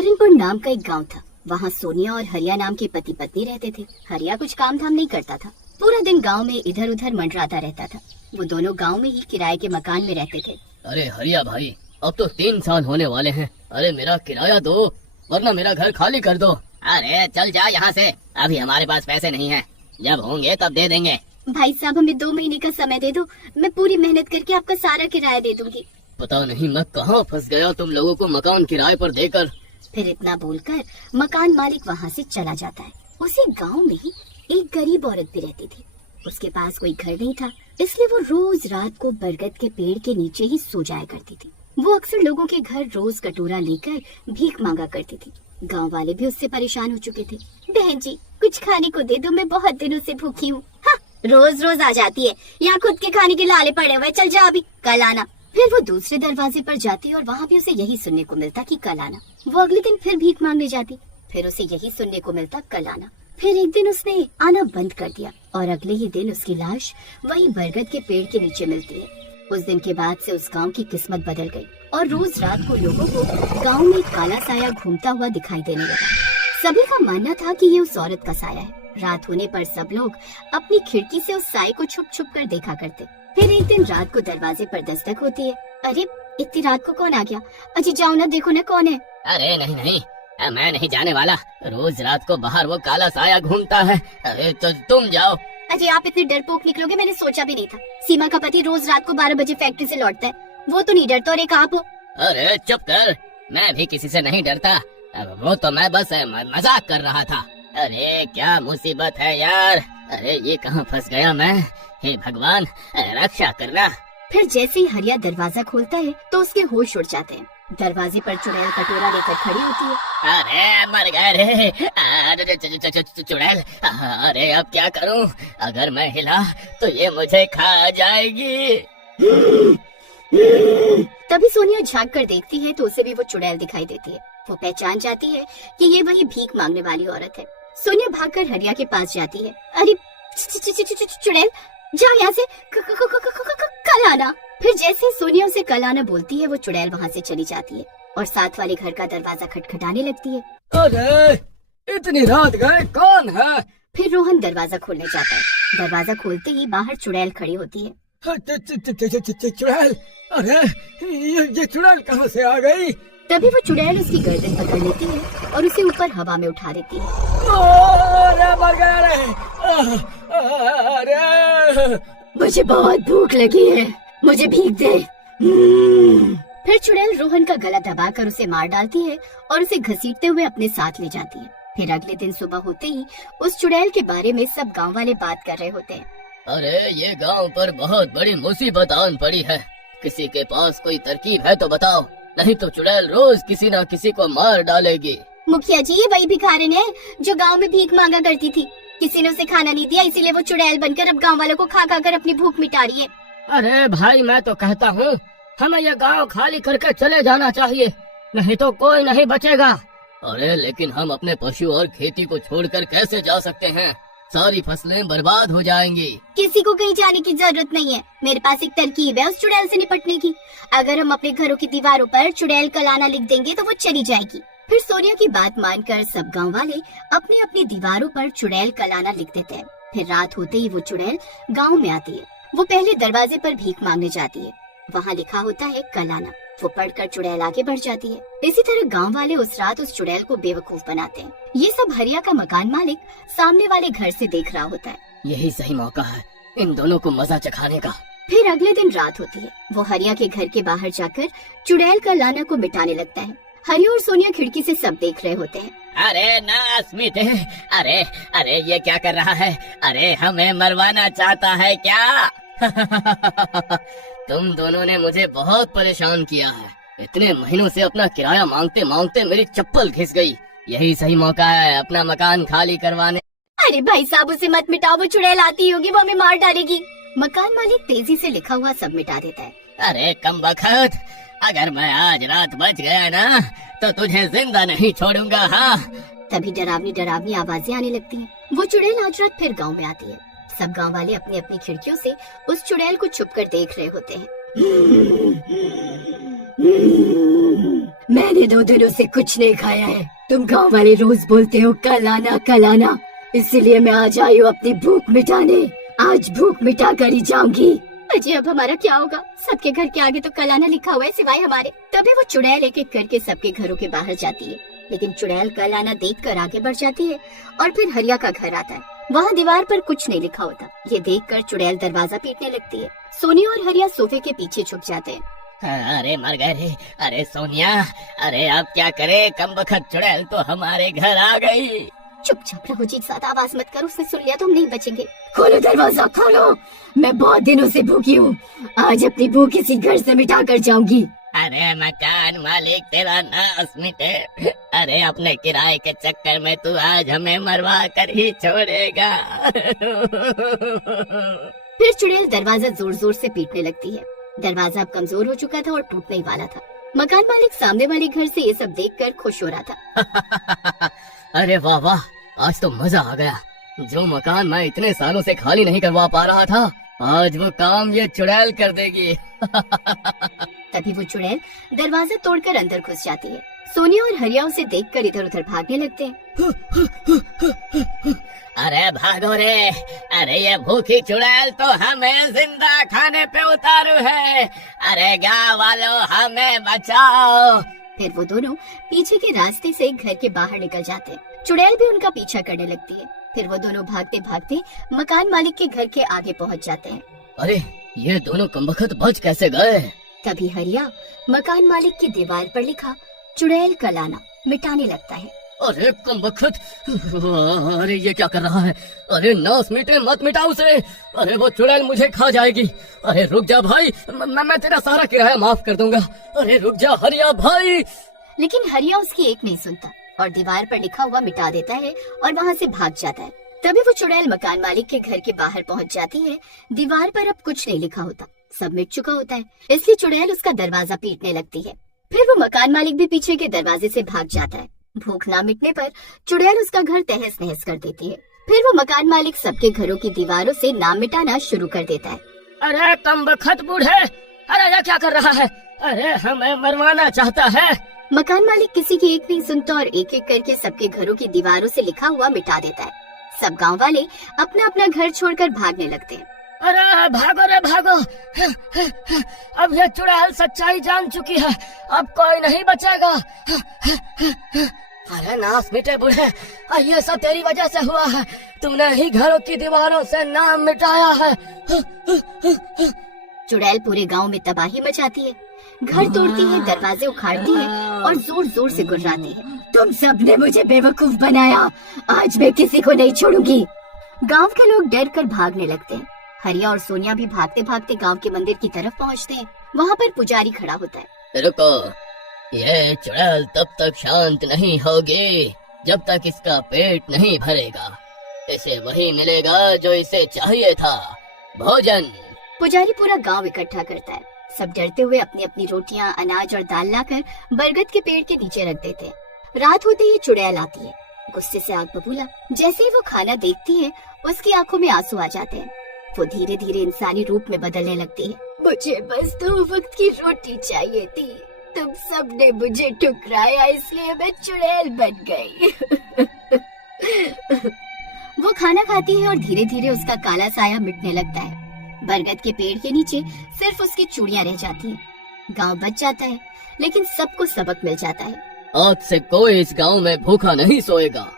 हरिनपुर नाम का एक गांव था। वहाँ सोनिया और हरिया नाम के पति पत्नी रहते थे। हरिया कुछ काम धाम नहीं करता था, पूरा दिन गांव में इधर उधर मंडराता रहता था। वो दोनों गांव में ही किराए के मकान में रहते थे। अरे हरिया भाई, अब तो 3 साल होने वाले हैं। अरे मेरा किराया दो, वरना मेरा घर खाली कर दो। अरे चल जा यहाँ से, अभी हमारे पास पैसे नहीं हैं, जब होंगे तब दे देंगे। भाई साहब, हमें 2 महीने का समय दे दो, मैं पूरी मेहनत करके आपका सारा किराया दे दूंगी। पता नहीं मैं कहाँ फंस गया तुम लोगों को मकान किराए पर देकर। फिर इतना बोलकर मकान मालिक वहाँ से चला जाता है। उसी गांव में ही एक गरीब औरत भी रहती थी। उसके पास कोई घर नहीं था, इसलिए वो रोज रात को बरगद के पेड़ के नीचे ही सो जाया करती थी। वो अक्सर लोगों के घर रोज कटोरा लेकर भीख मांगा करती थी। गांव वाले भी उससे परेशान हो चुके थे। बहन जी, कुछ खाने को दे दो, मैं बहुत दिनों से भूखी हूँ। हाँ, रोज रोज आ जाती है, यहाँ खुद के खाने के लाले पड़े हुए, चल जा अभी, कल आना। फिर वो दूसरे दरवाजे पर जाती और वहाँ भी उसे यही सुनने को मिलता कि कल आना। वो अगले दिन फिर भीख मांगने जाती, फिर उसे यही सुनने को मिलता कल आना। फिर एक दिन उसने आना बंद कर दिया और अगले ही दिन उसकी लाश वही बरगद के पेड़ के नीचे मिलती है। उस दिन के बाद से उस गांव की किस्मत बदल गई और रोज रात को लोगों को गांव में एक काला साया घूमता हुआ दिखाई देने लगा। सभी का मानना था कि ये उस औरत का साया है। रात होने पर सब लोग अपनी खिड़की से उस साये को छुप छुप कर देखा करते। फिर एक दिन रात को दरवाजे पर दस्तक होती है। अरे इतनी रात को कौन आ गया? अजी जाओ ना, देखो ना कौन है। अरे नहीं नहीं, मैं नहीं जाने वाला। रोज रात को बाहर वो काला साया घूमता है। अरे तो तुम जाओ। अजी आप इतने डरपोक निकलोगे, मैंने सोचा भी नहीं था। सीमा का पति रोज रात को 12 बजे फैक्ट्री से लौटता है, वो तो नहीं डरता, और एक आप हो। अरे चुप कर, मैं भी किसी से नहीं डरता। वो तो मैं बस मजाक कर रहा था। अरे क्या मुसीबत है यार, अरे ये कहाँ फंस गया मैं। हे भगवान, रक्षा करना। फिर जैसे ही हरिया दरवाजा खोलता है तो उसके होश उड़ जाते हैं। दरवाजे पर चुड़ैल कटोरा लेकर खड़ी होती है। अरे मर गए रे चुड़ैल, अरे अब क्या करूं? अगर मैं हिला तो ये मुझे खा जाएगी। तभी सोनिया झांक कर देखती है तो उसे भी वो चुड़ैल दिखाई देती है। वो पहचान जाती है कि ये वही भीख मांगने वाली औरत है। सोनिया भागकर हरिया के पास जाती है। अरे चुड़ैल, जाओ यहाँ से, कल आना। फिर जैसे सोनिया उसे कल आना बोलती है, वो चुड़ैल वहाँ से चली जाती है और साथ वाले घर का दरवाजा खटखटाने लगती है। अरे इतनी रात गए, कौन है? फिर रोहन दरवाजा खोलने जाता है। दरवाजा खोलते ही बाहर चुड़ैल खड़ी होती है। चुड़ैल, अरे ये चुड़ैल कहाँ से आ गई? तभी वो चुड़ैल उसकी गर्दन पकड़ लेती है और उसे ऊपर हवा में उठा देती है। अरे मर गया रे, अरे मुझे बहुत भूख लगी है, मुझे भीख दे। फिर चुड़ैल रोहन का गला दबाकर उसे मार डालती है और उसे घसीटते हुए अपने साथ ले जाती है। फिर अगले दिन सुबह होते ही उस चुड़ैल के बारे में सब गांव वाले बात कर रहे होते हैं। अरे ये गांव पर बहुत बड़ी मुसीबत आन पड़ी है, किसी के पास कोई तरकीब है तो बताओ, नहीं तो चुड़ैल रोज किसी न किसी को मार डालेगी। मुखिया जी, ये वही भिखारिन है जो गांव में भीख मांगा करती थी। किसी ने उसे खाना नहीं दिया, इसीलिए वो चुड़ैल बनकर अब गांव वालों को खा खा कर अपनी भूख मिटा रही है। अरे भाई, मैं तो कहता हूँ हमें यह गांव खाली करके चले जाना चाहिए, नहीं तो कोई नहीं बचेगा। अरे लेकिन हम अपने पशु और खेती को छोड़कर कैसे जा सकते हैं? सारी फसलें बर्बाद हो जाएंगी। किसी को कहीं जाने की जरूरत नहीं है, मेरे पास एक तरकीब है उस चुड़ैल से निपटने की। अगर हम अपने घरों की दीवारों पर चुड़ैल कल आना लिख देंगे तो वो चली जाएगी। फिर सोनिया की बात मानकर सब गांव वाले अपनी अपनी दीवारों पर चुड़ैल कल आना लिख देते हैं। फिर रात होते ही वो चुड़ैल गाँव में आती है। वो पहले दरवाजे पर भीख मांगने जाती है, वहाँ लिखा होता है कल आना। वो पढ़कर चुड़ैल आगे बढ़ जाती है। इसी तरह गांव वाले उस रात उस चुड़ैल को बेवकूफ बनाते हैं। ये सब हरिया का मकान मालिक सामने वाले घर से देख रहा होता है। यही सही मौका है इन दोनों को मजा चखाने का। फिर अगले दिन रात होती है। वो हरिया के घर के बाहर जाकर चुड़ैल का लाना को मिटाने लगता है। हरिया और सोनिया खिड़की से सब देख रहे होते हैं। अरे ना स्मित, अरे अरे ये क्या कर रहा है? अरे हमें मरवाना चाहता है क्या? तुम दोनों ने मुझे बहुत परेशान किया है। इतने महीनों से अपना किराया मांगते मांगते मेरी चप्पल घिस गई। यही सही मौका है अपना मकान खाली करवाने। अरे भाई साहब, उसे मत मिटाओ, वो चुड़ैल आती होगी, वो हमें मार डालेगी। मकान मालिक तेजी से लिखा हुआ सब मिटा देता है। अरे कमबख्त, अगर मैं आज रात बच गया ना तो तुझे जिंदा नहीं छोड़ूंगा। हाँ, तभी डरावनी डरावनी आवाजें आने लगती हैं। वो चुड़ैल आज रात फिर गांव में आती है। सब गांव वाले अपनी अपनी खिड़कियों से उस चुड़ैल को छुपकर देख रहे होते हैं। मैंने 2 दिनों से कुछ नहीं खाया है। तुम गांव वाले रोज बोलते हो कल आना, इसीलिए मैं आज आई हूँ अपनी भूख मिटाने। आज भूख मिटा कर ही जाऊंगी। अजय, अब हमारा क्या होगा? सबके घर के आगे तो कल आना लिखा हुआ है सिवाय हमारे। तभी वो चुड़ैल एक एक करके सबके घरों के बाहर जाती है, लेकिन चुड़ैल कल आना देख कर आगे बढ़ जाती है और फिर हरिया का घर आता है। वहाँ दीवार पर कुछ नहीं लिखा होता। ये देखकर चुड़ैल दरवाजा पीटने लगती है। सोनिया और हरिया सोफे के पीछे छुप जाते हैं। अरे मर गए रे। अरे सोनिया, अरे अब क्या करे, कमबख्त चुड़ैल तो हमारे घर आ गई। चुपचाप रहो जी, ज्यादा आवाज मत करो, उसने सुन लिया तो हम नहीं बचेंगे। खोलो दरवाजा, खोलो। मैं बहुत दिनों से भूखी हूँ, आज अपनी भूख इसी घर से मिटा कर जाऊंगी। अरे मकान मालिक, तेरा नाश मिटे। अरे अपने किराए के चक्कर में तू आज हमें मरवा कर ही छोड़ेगा। फिर चुड़ैल दरवाजा जोर जोर से पीटने लगती है। दरवाजा अब कमजोर हो चुका था और टूटने ही वाला था। मकान मालिक सामने वाले घर से ये सब देखकर खुश हो रहा था। अरे वाह वाह, आज तो मजा आ गया। जो मकान मैं इतने सालों से खाली नहीं करवा पा रहा था, आज वो काम ये चुड़ैल कर देगी। तभी वो चुड़ैल दरवाजा तोड़कर अंदर घुस जाती है। सोनिया और हरिया उसे देखकर इधर उधर भागने लगते हैं। अरे भागो रे, अरे ये भूखी चुड़ैल तो हमें जिंदा खाने पे उतारू है। अरे गाँव वालों, हमें बचाओ। फिर वो दोनों पीछे के रास्ते से घर के बाहर निकल जाते हैं। चुड़ैल भी उनका पीछा करने लगती है। फिर वो दोनों भागते भागते मकान मालिक के घर के आगे पहुंच जाते हैं। अरे ये दोनों कमबख्त बच कैसे गए? तभी हरिया मकान मालिक की दीवार पर लिखा चुड़ैल कल आना मिटाने लगता है। अरे कमबख्त, अरे ये क्या कर रहा है? अरे नाश मिटे, मत मिटा उसे। अरे वो चुड़ैल मुझे खा जाएगी। अरे रुक जा भाई, मैं तेरा सारा किराया माफ कर दूंगा। अरे रुक जा हरिया भाई। लेकिन हरिया उसकी एक नहीं सुनता और दीवार पर लिखा हुआ मिटा देता है और वहाँ से भाग जाता है। तभी वो चुड़ैल मकान मालिक के घर के बाहर पहुँच जाती है। दीवार पर अब कुछ नहीं लिखा होता, सब मिट चुका होता है, इसलिए चुड़ैल उसका दरवाजा पीटने लगती है। फिर वो मकान मालिक भी पीछे के दरवाजे से भाग जाता है। भूख ना मिटने पर चुड़ैल उसका घर तहस नहस कर देती है। फिर वो मकान मालिक सबके घरों की दीवारों से नाम मिटाना शुरू कर देता है। अरे कमबख्त बूढ़े, अरे ये क्या कर रहा है? अरे हमें मरवाना चाहता है। मकान मालिक किसी की एक नहीं सुनता और एक एक करके सबके घरों की दीवारों से लिखा हुआ मिटा देता है। सब गांव वाले अपना अपना घर छोड़कर भागने लगते हैं। अरे भागो रे भागो, अब ये चुड़ैल सच्चाई जान चुकी है, अब कोई नहीं बचेगा। अरे नाश मिटे बूढ़े, ये सब तेरी वजह से हुआ है। तुमने ही घरों की दीवारों से नाम मिटाया है। चुड़ैल पूरे गांव में तबाही मचाती है, घर तोड़ती है, दरवाजे उखाड़ती है और जोर जोर से गुर्राती है। तुम सब ने मुझे बेवकूफ बनाया, आज मैं किसी को नहीं छोड़ूंगी। गांव के लोग डर कर भागने लगते हैं। हरिया और सोनिया भी भागते भागते गांव के मंदिर की तरफ पहुंचते हैं। वहाँ पर पुजारी खड़ा होता है। रुको, ये चुड़ैल तब तक शांत नहीं होगी जब तक इसका पेट नहीं भरेगा। इसे वही मिलेगा जो इसे चाहिए था, भोजन। पुजारी पूरा गांव इकट्ठा करता है। सब डरते हुए अपनी अपनी रोटियां, अनाज और दाल लाकर बरगद के पेड़ के नीचे रख देते हैं। रात होते ही चुड़ैल आती है, गुस्से से आग बबूला। जैसे ही वो खाना देखती है, उसकी आंखों में आंसू आ जाते हैं। वो धीरे धीरे इंसानी रूप में बदलने लगती है। मुझे बस 2 वक्त की रोटी चाहिए थी, तुम सब ने मुझे ठुकराया, इसलिए मैं चुड़ैल बन गई। वो खाना खाती है और धीरे धीरे उसका काला साया मिटने लगता है। बरगद के पेड़ के नीचे सिर्फ उसकी चूड़ियां रह जाती हैं। गांव बच जाता है, लेकिन सबको सबक मिल जाता है। आज से कोई इस गांव में भूखा नहीं सोएगा।